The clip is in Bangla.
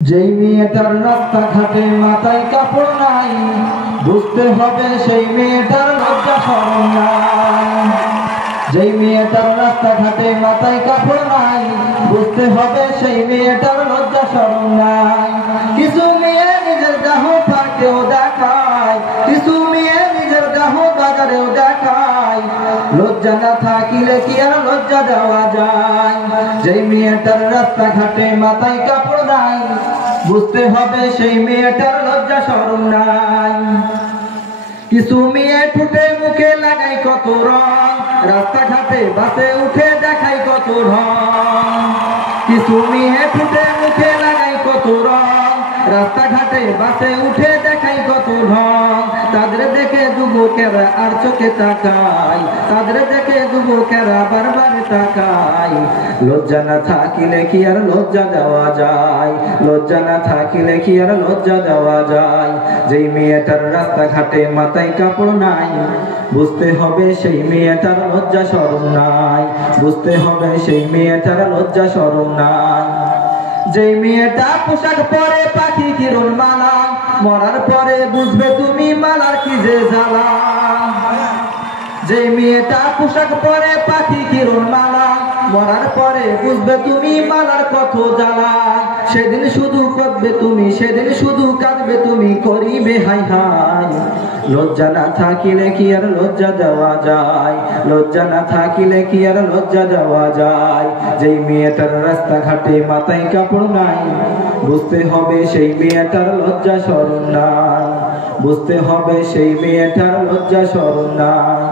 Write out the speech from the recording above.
যেই মেয়েটার রাস্তাঘাটে মাথায় কাপড় নাই, বুঝতে হবে সেই মেয়েটার লজ্জা শরম নাই। যেই মেয়েটার রাস্তাঘাটে মাথায় কাপড় নাই, বুঝতে হবে সেই মেয়েটার লজ্জা শরম নাই। কিছু মেয়ে নিজের দেহ পার্কেও দেখায়, কিছু মেয়ে নিজের দেহ বাজারেও দেখায়। লজ্জা না থাকিলে কি আর লজ্জা দেওয়া যায়? যেই মেয়েটার রাস্তাঘাটে মাথায় কাপড় নাই, বুঝতে হবে সেই মেয়েটার লজ্জা শরম নাই। কিছু মেয়ে ঠোঁটে মুখে লাগাই কত রং, রাস্তাঘাটে বাসে উঠে দেখাই কত ঢং। কিছু মেয়ে ঠোঁটে মুখে লাগাই কত রং, রাস্তাঘাটে বাসে উঠে দেখাই কত ঢং। তাদের দেখে যুবকেরা আর চোখে তাকাই, তাদের দেখে যুবকেরা বারবার তাকাই। লজ্জা না থাকিলে কি আর লজ্জা দেওয়া যায়? লজ্জা না থাকিলে কি আর লজ্জা দেওয়া যায়? যেই মেয়েটার রাস্তাঘাটে মাথায় কাপড় নাই, বুঝতে হবে সেই মেয়েটার লজ্জা শরম নাই। বুঝতে হবে সেই মেয়েটার লজ্জা শরম নাই। যেই মেয়েটা পোশাক পরে পাখি কিরণ মালা, মরার পরে বুঝবে তুমি মালার কি যে জ্বালা। যে মেয়েটা পোশাক পরে পাখি কিরণ মালা, মরার পরে বুঝবে তুমি মালার কত জ্বালা। সেদিন শুধু কাঁদবে তুমি, সেদিন শুধু কাঁদবে তুমি, করিবে হাই হাই। লজ্জা না থাকিলে কি আর লজ্জা দেওয়া যায়? লজ্জা না থাকিলে কি আর লজ্জা দেওয়া যায়? যেই মেয়েটার রাস্তাঘাটে মাথায় কাপড় নাই, বুঝতে হবে সেই মেয়েটার লজ্জা শরম নাই। বুঝতে হবে সেই মেয়েটার লজ্জা শরম নাই।